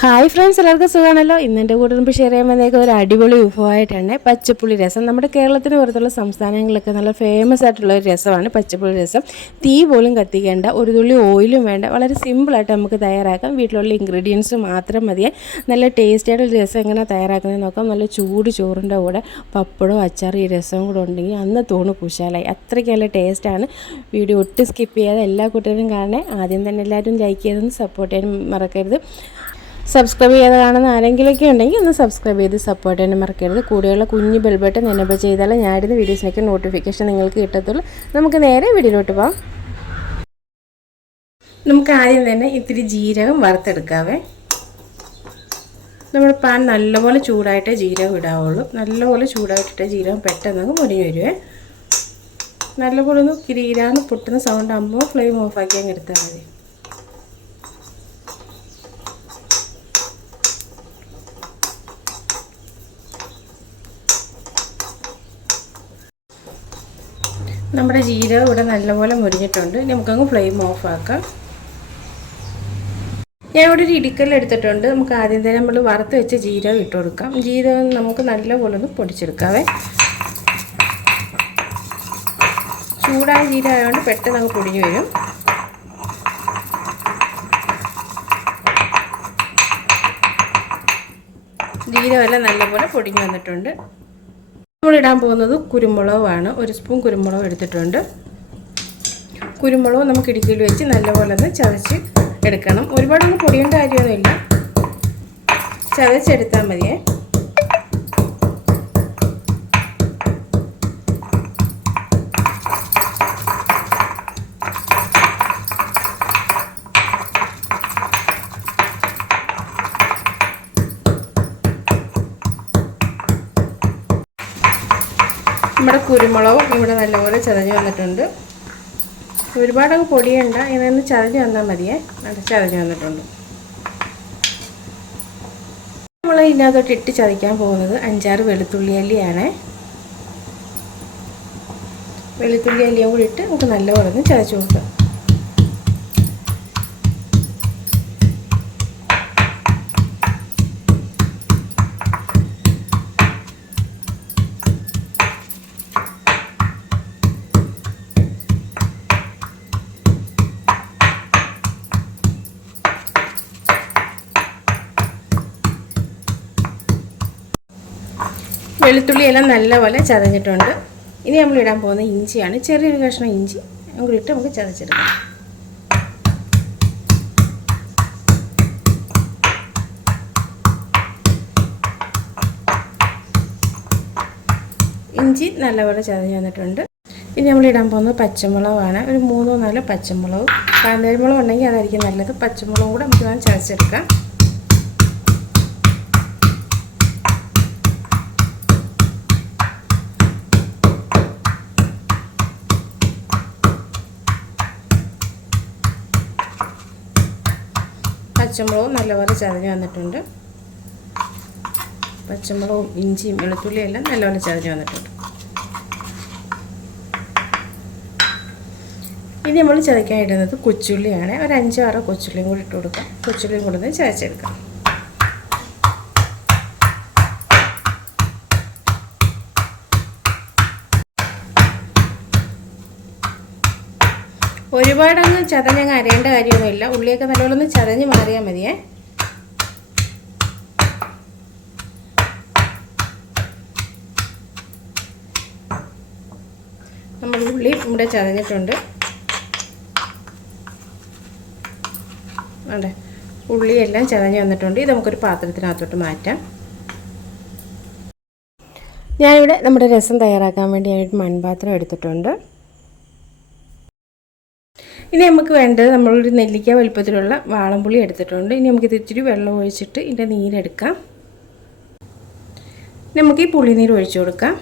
Hi friends എല്ലാവർക്കും സുഖമാണല്ലോ? ഇന്നെന്റെ കൂടെ മുമ്പ് ഷെയർ ചെയ്യാൻ വന്നേക്കും ഒരു അടിപൊളി വിഭവമായിട്ടാണ് പച്ചപ്പുളി രസം. നമ്മുടെ കേരളത്തിന് പുറത്തുള്ള സംസ്ഥാനങ്ങളിലൊക്കെ നല്ല ഫേമസ് ആയിട്ടുള്ള ഒരു രസമാണ് പച്ചപ്പുളി രസം. തീ പോലും കത്തിക്കേണ്ട ഒരു തുള്ളി ഓയിലും വേണ്ട വളരെ സിമ്പിളായിട്ട് നമുക്ക് തയ്യാറാക്കാം. വീട്ടിലുള്ള ഇൻഗ്രീഡിയൻസ് മാത്രം മതിയെ നല്ല ടേസ്റ്റി ആയിട്ടുള്ള രസം എങ്ങനെ തയ്യാറാക്കുന്നത് നോക്കാം. നല്ല ചൂട് ചോറിന്റെ കൂടെ പപ്പടവും അച്ചാറും ഈ രസവും കൂടെ ഉണ്ടെങ്കിൽ അന്ന് തൂണ് കുശാലായി അത്രയ്ക്ക് നല്ല ടേസ്റ്റാണ് വീഡിയോ ഒട്ടും സ്കിപ്പ് ചെയ്യാതെ എല്ലാ കുട്ടികളും കാണണേ. ആദ്യം തന്നെ എല്ലാവരും ലൈക്ക് ചെയ്തൊന്ന് സപ്പോർട്ട് ചെയ്യാൻ മറക്കരുത്. സബ്സ്ക്രൈബ് ചെയ്ത് കാണുന്ന ആരെങ്കിലുമൊക്കെ ഉണ്ടെങ്കിൽ ഒന്ന് സബ്സ്ക്രൈബ് ചെയ്ത് സപ്പോർട്ട് ചെയ്യാൻ മറക്കരുത്. കൂടെയുള്ള കുഞ്ഞ് ബെൽബട്ടൺ എനബിൾ ചെയ്താൽ ഞാനിടുന്ന വീഡിയോസിനൊക്കെ നോട്ടിഫിക്കേഷൻ നിങ്ങൾക്ക് കിട്ടത്തുള്ളൂ. നമുക്ക് നേരെ വീഡിയോയിലോട്ട് പോകാം നമുക്ക് ആദ്യം തന്നെ ഇത്തിരി ജീരകം വറുത്തെടുക്കാവേ. നമ്മുടെ പാൻ നല്ലപോലെ ചൂടായിട്ടേ ജീരകം ഇടാവുള്ളൂ. നല്ലപോലെ ചൂടായിട്ടിട്ടേ ജീരകം പെട്ടെന്ന് മുരിഞ്ഞ് വരുവേ. നല്ലപോലെ ഒന്ന് കിരീരാന്ന് പൊട്ടുന്ന സൗണ്ട് ആകുമ്പോൾ ഫ്ലെയിം ഓഫാക്കി അങ്ങ് എടുത്താൽ മതി. നമ്മുടെ ജീരകം ഇവിടെ നല്ലപോലെ മുരിഞ്ഞിട്ടുണ്ട്. നമുക്കങ്ങ് ഫ്ലെയിം ഓഫ് ആക്കാം. ഞാൻ ഇവിടെ ഒരു ഇടിക്കൽ എടുത്തിട്ടുണ്ട്. നമുക്ക് ആദ്യം തന്നെ നമ്മൾ വറുത്ത് വെച്ച ജീരകം ഇട്ട് കൊടുക്കാം. ജീരകം നമുക്ക് നല്ലപോലെ ഒന്ന് പൊടിച്ചെടുക്കാവേ. ചൂടായ ജീരകം ആയതുകൊണ്ട് പെട്ടെന്ന് അങ്ങ് പൊടിഞ്ഞു വരും. ജീരകമെല്ലാം നല്ലപോലെ പൊടിഞ്ഞു വന്നിട്ടുണ്ട്. നമ്മളിടാൻ പോകുന്നത് കുരുമുളകാണ്. ഒരു സ്പൂൺ കുരുമുളക് എടുത്തിട്ടുണ്ട്. കുരുമുളക് നമുക്ക് ഇടുക്കിയിൽ വെച്ച് നല്ലപോലെ ഒന്ന് ചതച്ച് എടുക്കണം. ഒരുപാടൊന്നും പൊടിയേണ്ട കാര്യമൊന്നുമില്ല. ചതച്ചെടുത്താൽ മതിയേ. നമ്മുടെ കുരുമുളകും ഇവിടെ നല്ലപോലെ ചതഞ്ഞ് വന്നിട്ടുണ്ട്. ഒരുപാട് പൊടിയണ്ട ഇതൊന്ന് ചതഞ്ഞ് വന്നാൽ മതിയേ. നല്ല ചതഞ്ഞ് വന്നിട്ടുണ്ട്. നമ്മൾ ഇതിനകത്തോട്ട് ഇട്ട് ചതയ്ക്കാൻ പോകുന്നത് അഞ്ചാറ് വെളുത്തുള്ളി അല്ലിയാണ്. വെളുത്തുള്ളി അല്ലിയും കൂടി ഇട്ട് നമുക്ക് നല്ലപോലെ ഒന്ന് ചതച്ച് കൊടുക്കാം. വെളുത്തുള്ളി എല്ലാം നല്ലപോലെ ചതഞ്ഞിട്ടുണ്ട്. ഇനി നമ്മൾ ഇടാൻ പോകുന്ന ഇഞ്ചിയാണ്. ചെറിയൊരു കഷ്ണം ഇഞ്ചി കൂടി ഇട്ട് നമുക്ക് ചതച്ചെടുക്കാം. ഇഞ്ചി നല്ലപോലെ ചതഞ്ഞ് വന്നിട്ടുണ്ട്. ഇനി നമ്മൾ ഇടാൻ പോകുന്നത് പച്ചമുളകാണ്. ഒരു മൂന്നോ നാലോ പച്ചമുളകും. കാന്താരിമുളക് ഉണ്ടെങ്കിൽ അതായിരിക്കും നല്ലത്. പച്ചമുളകും കൂടെ നമുക്ക് ഞാൻ ചതച്ചെടുക്കാം. പച്ചമുളകും നല്ലപോലെ ചതഞ്ഞ് വന്നിട്ടുണ്ട്. പച്ചമുളകും ഇഞ്ചിയും വെളുത്തുള്ളിയും എല്ലാം നല്ലപോലെ ചതഞ്ഞ് വന്നിട്ടുണ്ട്. ഇനി നമ്മൾ ചതയ്ക്കാൻ ഇടുന്നത് കൊച്ചുള്ളിയാണ്. ഒരു അഞ്ചാറ് കൊച്ചുള്ളിയും കൂടി ഇട്ട് കൊടുക്കാം. കൊച്ചുള്ളിയും കൂടെ ഒന്ന് ചതച്ചെടുക്കാം. ഒരുപാടങ്ങ് ചതഞ്ഞങ്ങ് അരയേണ്ട കാര്യമൊന്നുമില്ല. ഉള്ളിയൊക്കെ നല്ലപോലെ ഒന്ന് ചതഞ്ഞ് മാറിയാൽ മതിയേ. നമ്മൾ ഉള്ളി ഇവിടെ ചതഞ്ഞിട്ടുണ്ട്. അതെ ഉള്ളിയെല്ലാം ചതഞ്ഞ് വന്നിട്ടുണ്ട്. ഇത് നമുക്കൊരു പാത്രത്തിനകത്തോട്ട് മാറ്റാം. ഞാനിവിടെ നമ്മുടെ രസം തയ്യാറാക്കാൻ വേണ്ടി ഞാനൊരു മൺപാത്രം എടുത്തിട്ടുണ്ട്. ഇനി നമുക്ക് വേണ്ടത് നമ്മളൊരു നെല്ലിക്ക വലുപ്പത്തിലുള്ള വാളംപുളി എടുത്തിട്ടുണ്ട്. ഇനി നമുക്ക് ഇത്തിരി വെള്ളം ഒഴിച്ചിട്ട് ഇതിന്റെ നീരെടുക്കാം. നമുക്ക് ഈ പുളിനീര് ഒഴിച്ചു കൊടുക്കാം.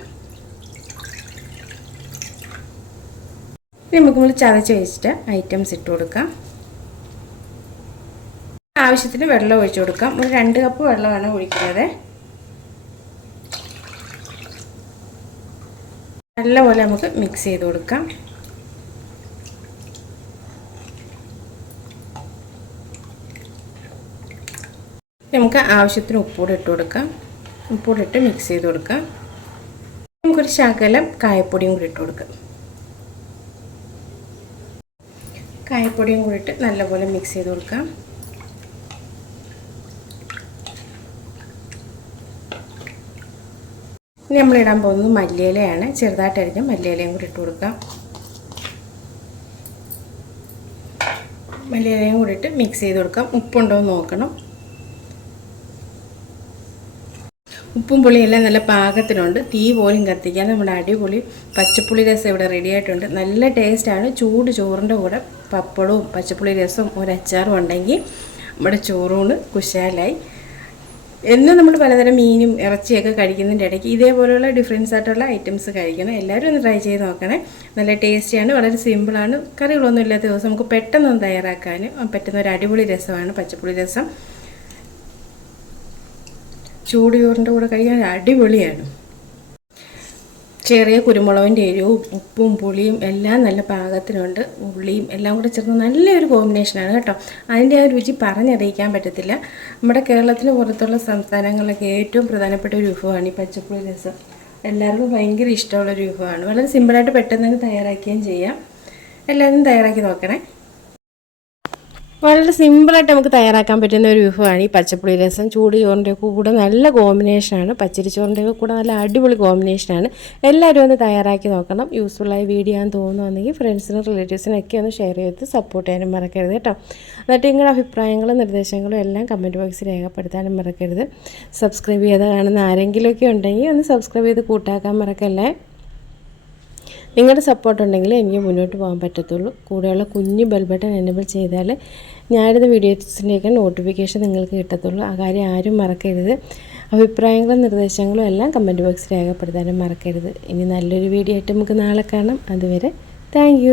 ഇനി നമുക്ക് നമ്മൾ ചതച്ച് വെച്ചിട്ട് ഐറ്റംസ് ഇട്ട് കൊടുക്കാം. ആവശ്യത്തിന് വെള്ളം ഒഴിച്ചു കൊടുക്കാം. ഒരു രണ്ട് കപ്പ് വെള്ളമാണ് ഒഴിക്കുന്നത്. നല്ലപോലെ നമുക്ക് മിക്സ് ചെയ്ത് കൊടുക്കാം. നമുക്ക് ആവശ്യത്തിന് ഉപ്പൂടെ ഇട്ട് കൊടുക്കാം. ഉപ്പൂടെ ഇട്ട് മിക്സ് ചെയ്ത് കൊടുക്കാം. നമുക്കൊരു ശകലം കായപ്പൊടിയും കൂടി ഇട്ട് കൊടുക്കാം. കായപ്പൊടിയും കൂടി ഇട്ട് നല്ലപോലെ മിക്സ് ചെയ്ത് കൊടുക്കാം. ഇനി നമ്മൾ ഇടാൻ പോകുന്നത് മല്ലിയിലയാണ്. ചെറുതായിട്ട് അരിഞ്ഞ മല്ലിയിലയും കൂടി ഇട്ട് കൊടുക്കാം. മല്ലിയിലയും കൂടി ഇട്ട് മിക്സ് ചെയ്ത് കൊടുക്കാം. ഉപ്പുണ്ടോ എന്ന് നോക്കണം. ഉപ്പും എല്ലാം നല്ല പാകത്തിനുണ്ട്. തീ പോലും കത്തിക്കാൻ നമ്മുടെ അടിപൊളി പച്ചപ്പുളി രസം ഇവിടെ റെഡി ആയിട്ടുണ്ട്. നല്ല ടേസ്റ്റാണ് ചൂട് ചോറിന്റെ കൂടെ പപ്പടവും പച്ചപ്പുളി രസവും ഒരു അച്ചാറും ഉണ്ടെങ്കിൽ നമ്മുടെ ചോറൂണ് കുശാലായി. എന്നും നമ്മൾ പലതരം മീനും ഇറച്ചിയൊക്കെ കഴിക്കുന്നതിന്റെ ഇടയ്ക്ക് ഇതേപോലെയുള്ള ഡിഫറൻസ് ആയിട്ടുള്ള ഐറ്റംസ് കഴിക്കണം. എല്ലാവരും ഒന്ന് ട്രൈ ചെയ്ത് നോക്കണേ. നല്ല ടേസ്റ്റിയാണ് വളരെ സിമ്പിളാണ് കറികളൊന്നും ഇല്ലാത്ത ദിവസം നമുക്ക് പെട്ടെന്ന് തയ്യാറാക്കാനും പറ്റുന്ന ഒരു അടിപൊളി രസമാണ് പച്ചപ്പുളി രസം. ചൂട് ചോറിന്റെ കൂടെ കഴിക്കാൻ അടിപൊളിയാണ്. ചെറിയ കുരുമുളകിന്റെ എരിവും ഉപ്പും പുളിയും എല്ലാം നല്ല പാകത്തിനുണ്ട്. ഉള്ളിയും എല്ലാം കൂടെ ചേർന്ന് നല്ലൊരു കോമ്പിനേഷനാണ് കേട്ടോ. അതിന്റെ ആ രുചി പറഞ്ഞറിയിക്കാൻ പറ്റത്തില്ല. നമ്മുടെ കേരളത്തിന് പുറത്തുള്ള സംസ്ഥാനങ്ങളിലൊക്കെ ഏറ്റവും പ്രധാനപ്പെട്ട ഒരു വിഭവമാണ് ഈ പച്ചപ്പുളി രസം. എല്ലാവർക്കും ഭയങ്കര ഇഷ്ടമുള്ളൊരു വിഭവമാണ്. വളരെ സിമ്പിളായിട്ട് പെട്ടെന്ന് തന്നെ തയ്യാറാക്കുകയും ചെയ്യാം. എല്ലാവരും തയ്യാറാക്കി നോക്കണേ. വളരെ സിമ്പിളായിട്ട് നമുക്ക് തയ്യാറാക്കാൻ പറ്റുന്ന ഒരു വിഭവമാണ് ഈ പച്ചപ്പുളി രസം. ചൂട് ചോറിന്റെ കൂടെ നല്ല കോമ്പിനേഷനാണ് പച്ചരി ചോറിന്റെ കൂടെ നല്ല അടിപൊളി കോമ്പിനേഷനാണ് എല്ലാവരും ഒന്ന് തയ്യാറാക്കി നോക്കണം. യൂസ്ഫുള്ളായ വീഡിയോ ആണെന്ന് തോന്നുകയാണെങ്കിൽ ഫ്രണ്ട്സിനും റിലേറ്റീവ്സിനൊക്കെ ഒന്ന് ഷെയർ ചെയ്ത് സപ്പോർട്ട് ചെയ്യാനും മറക്കരുത് കേട്ടോ. എന്നിട്ട് നിങ്ങളുടെ അഭിപ്രായങ്ങളും നിർദ്ദേശങ്ങളും എല്ലാം കമന്റ് ബോക്സിൽ രേഖപ്പെടുത്താനും മറക്കരുത്. സബ്സ്ക്രൈബ് ചെയ്ത് കാണുന്ന ആരെങ്കിലുമൊക്കെ ഉണ്ടെങ്കിൽ ഒന്ന് സബ്സ്ക്രൈബ് ചെയ്ത് കൂട്ടാക്കാൻ മറക്കല്ലേ? നിങ്ങളുടെ സപ്പോർട്ട് ഉണ്ടെങ്കിൽ എനിക്ക് മുന്നോട്ട് പോകാൻ പറ്റത്തുള്ളൂ. കൂടെയുള്ള കുഞ്ഞ് ബെൽബട്ടൺ എനേബിൾ ചെയ്താൽ ഞാനിത് വീഡിയോസിന്റെയൊക്കെ നോട്ടിഫിക്കേഷൻ നിങ്ങൾക്ക് കിട്ടത്തുള്ളൂ. ആ കാര്യം ആരും മറക്കരുത്. അഭിപ്രായങ്ങളും നിർദ്ദേശങ്ങളും എല്ലാം കമന്റ് ബോക്സിൽ രേഖപ്പെടുത്താനും മറക്കരുത്. ഇനി നല്ലൊരു വീഡിയോ ആയിട്ട് നമുക്ക് നാളെ കാണാം. അതുവരെ താങ്ക്